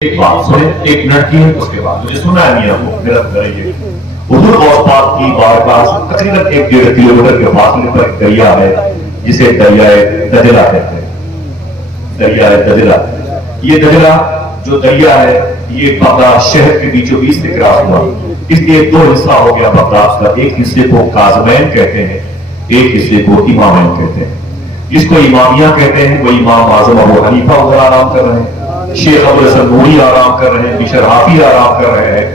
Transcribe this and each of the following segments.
ایک بات سنیں، ایک منٹ کی ہے، اس کے بعد مجھے سننا ہے نہیں آپ کو میرا کریے۔ حضور غوث پاک کی بارگاہ سے تقریباً 1.5 کلومیٹر کے فاصلے پر ایک دریا ہے جسے دریائے دجلہ کہتے ہیں۔ دریائے دجلہ، یہ دجلہ جو دریا ہے یہ بغداد شہر کے بیچوں بیچ سے کراس ہوا، اس لیے دو حصہ ہو گیا بغداد کا، ایک حصے کو کاظمین کہتے ہیں، ایک حصے کو امامین کہتے ہیں۔ جس کو امامیہ کہتے ہیں وہ امام اعظم ابو حنیفہ ادھر آرام کر رہے ہیں، شیخ ابو الحسن نوری آرام کر رہے ہیں، بشر حافظ آرام کر رہے ہیں،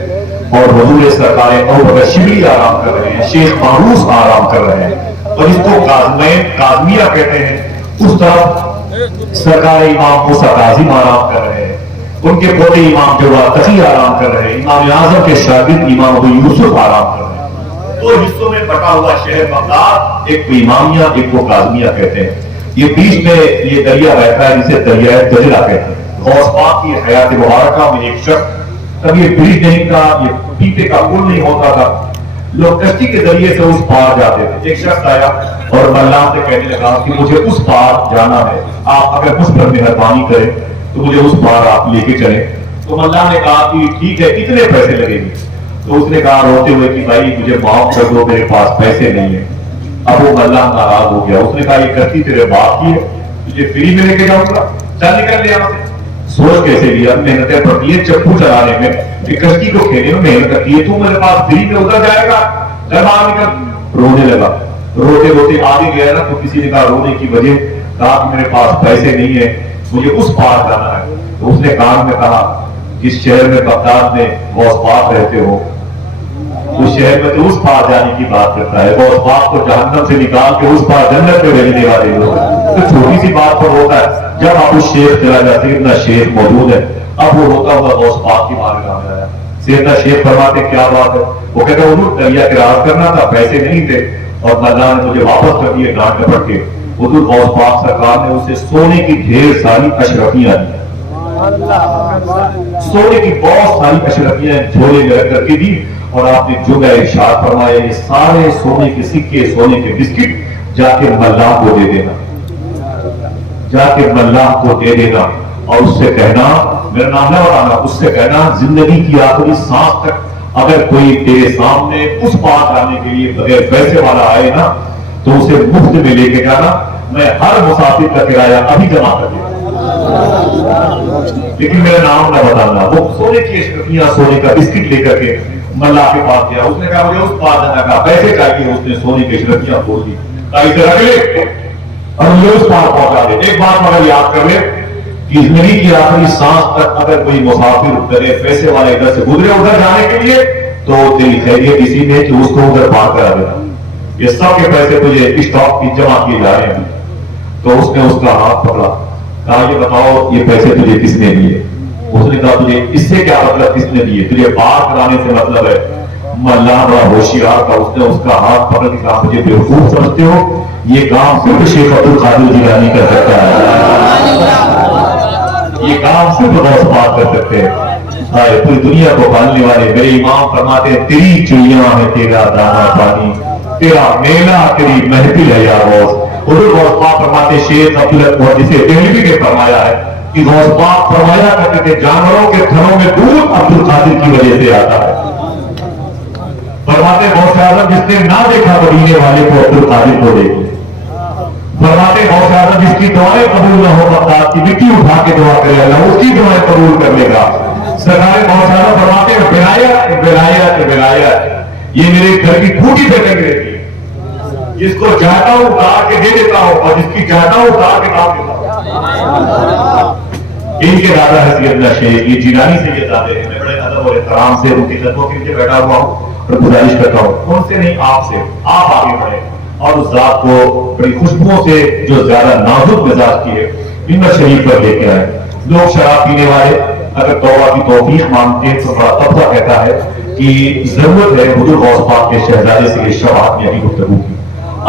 اور حضور سرکار ابوبکر شبلی آرام کر رہے ہیں، شیخ مانوس آرام کر رہے ہیں، اور اس کو کاظمیہ کہتے ہیں۔ اس طرف سرکار امام موسیٰ کاظم آرام کر رہے ہیں، ان کے پوتے امام جواد تقی آرام کر رہے ہیں، امام اعظم کے شاگرد امام ابو یوسف آرام کر رہے ہیں۔ دو حصوں میں بٹا ہوا شہر بغداد، ایک کو امامیہ ایک کو کاظمیہ کہتے ہیں۔ یہ بیچ میں یہ دریا بہتا ہے جسے دریائے دجلہ کہتے ہیں۔ غوث پاک کی حیات مبارکہ میں ایک شخص، کبھی یہ برج نہیں تھا، یہ پیپے کا پل نہیں ہوتا تھا، لوگ کشتی کے ذریعے سے اس پار جاتے تھے۔ ایک شخص آیا اور ملان سے کہنے لگا کہ مجھے اس پار جانا ہے، آپ اگر مجھ پر مہربانی کریں تو مجھے اس پار آپ لے کے چلیں۔ تو ملان نے کہا کہ ٹھیک ہے، کتنے پیسے لگیں گے؟ تو اس نے کہا روتے ہوئے کہ بھائی مجھے معاف کر دو، میرے پاس پیسے نہیں ہیں۔ اب وہ ملان ناراض ہو گیا، اس نے کہا یہ کشتی تیرے باپ کی ہے، تجھے فری میں لے کے جاؤں گا، چل نکل لے یہاں سے۔ سوچ کیسے لیا، محنتیں پڑتی ہے چپو چلانے میں، کشتی کو کھیلنے میں محنت کرتی ہے، تو میرے پاس فری میں ادھر جائے گا، جب باہر نکل۔ رونے لگا، روتے روتے آگے گیا نا تو کسی نے کہا رونے کی وجہ، کہا کہ میرے پاس پیسے نہیں ہے، مجھے اس پار جانا ہے۔ تو اس نے کان میں کہا جس شہر میں بغداد میں غوث پاک رہتے ہو، اس شہر میں تو اس پار جانے کی بات کرتا ہے، غوث پاک کو جہنم سے نکال کے اس پار جنت میں بھیجنے والے لوگ، تو چھوٹی سی بات پر ہوتا ہے۔ جب اب اس شیخ چلا گیا، سیدنا شیخ موجود ہے، اب وہ روتا ہوا غوث پاک کی بارگاہ میں آیا۔ سیدنا شیخ فرماتے کیا بات ہے؟ وہ کہتا حضور دریا کراس کرنا تھا، پیسے نہیں تھے اور ملان نے مجھے واپس کر دیے ڈانٹ ڈپٹ کے۔ حضور غوث پاک سرکار نے اسے سونے کی ڈھیر ساری اشرفیاں دی، سونے کی بہت ساری اشرفیاں جھولے میں رکھ کر کے دی، اور آپ نے جو ارشاد فرمایا یہ سارے سونے کے سکے، سونے کے بسکٹ جا کے ملان کو دے دینا، جا کے ملان کو دے دینا، اور اس سے کہنا میرا نام نہ بتانا، اس سے کہنا زندگی کی آخری سانس تک اگر کوئی تیرے سامنے اس پار جانے کے لیے بغیر پیسے والا آئے نا تو اسے مفت میں لے کے جانا، میں ہر مسافر کا کرایہ ابھی جمع کر دیا، لیکن میرا نام نہ بتانا۔ وہ سونے کی اشرفیاں، سونے کا بسکٹ لے کر کے ملا کے پاس گیا، اس نے کہا مجھے اس پار جانا، کہا پیسے چاہیے، اس نے سونے کی اشرفیاں کھول دی، کہا اسے رکھ لے اور مجھے اس پار پہنچا دے۔ ایک بات مگر یاد کر لے کہ زندگی کی آخری سانس تک اگر کوئی مسافر بغیر پیسے والے ادھر سے گزرے ادھر جانے کے لیے تو تیری خیریت اسی میں کہ اس کو ادھر پار کرا دینا، یہ سب کے پیسے تجھے اسٹاک کی جمع کیے جا رہے ہیں۔ تو اس نے اس کا ہاتھ پکڑا، کہا یہ بتاؤ یہ پیسے تجھے کس نے دیے؟ اس نے کہا تجھے اس سے کیا مطلب، کس نے دیے؟ تجھے پار کرانے سے مطلب ہے۔ ملان بڑا ہوشیار تھا، اس نے اس کا ہاتھ پکڑ کے کہا مجھے بیوقوف سمجھتے ہو؟ یہ کام صرف شیخ عبد القادر جیلانی کر سکتا ہے، یہ کام صرف غوث پاک کر سکتے ہیں۔ پوری دنیا کو پالنے والے میرے امام فرماتے ہیں تیری چڑیاں ہے تیرا دانا پانی، تیرا میلہ تیری محفل ہے یا غوث۔ حضور غوث پاک فرماتے شیخ عبدالقادر جسے دہلوی نے فرمایا ہے کہ غوث پاک فرمایا کرتے تھے جانوروں کے تھنوں میں دودھ عبد القادر کی وجہ سے آتا ہے۔ فرماتے غوث اعظم جس نے نہ دیکھا مدینے والے کو عبد القادر کو دیکھے۔ فرماتے غوث اعظم جس کی دعائیں قبول نہ ہو بغداد کی مٹی اٹھا کے دعا کرے اللہ اس کی دعائیں قبول کر لے گا۔ سرکار غوث اعظم فرماتے ہیں ولایت ولایت ولایت یہ میرے گھر کی کھوٹی پہ لگ رہتی ہے، جس کو چاہتا ہوں اتار کے دے دیتا ہوں اور جس کی چاہتا ہوں اتار کے ڈال دیتا ہوں۔ ان کے دادا حضرت اللہ شیخ یہ جیلانی سے یہ دادے ہیں، میں بڑے ادب اور احترام سے ان کی قدموں کے نیچے بیٹھا ہوا ہوں اور گزارش کرتا ہوں ان سے نہیں آپ سے، آپ آگے بڑھیں اور اس ذات کو بڑی خوشبوؤں سے جو زیادہ نازک مزاج کی ہے ممبر شریف پر لے کے آئے۔ لوگ شراب پینے والے اگر توبہ کی توفیق مانگتے ہیں تو بڑا طبقہ کہتا ہے کہ ضرورت ہے حضور غوث پاک کے شہزادے سے یہ شباب میں ابھی گفتگو کی۔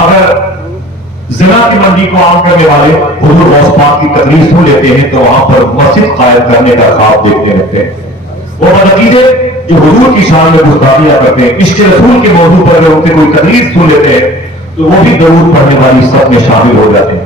اگر زنا کی منڈی کو عام کرنے والے حضور غوث پاک کی تقریر سن لیتے ہیں تو وہاں پر مسجد قائم کرنے کا خواب دیکھتے رہتے ہیں۔ وہ بدعقیدے جو حضور کی شان میں گستاخیاں کرتے ہیں، عشق رسول کے موضوع پر اگر ان سے کوئی تقریر سن لیتے ہیں تو وہ بھی درود پڑھنے والی سب میں شامل ہو جاتے ہیں۔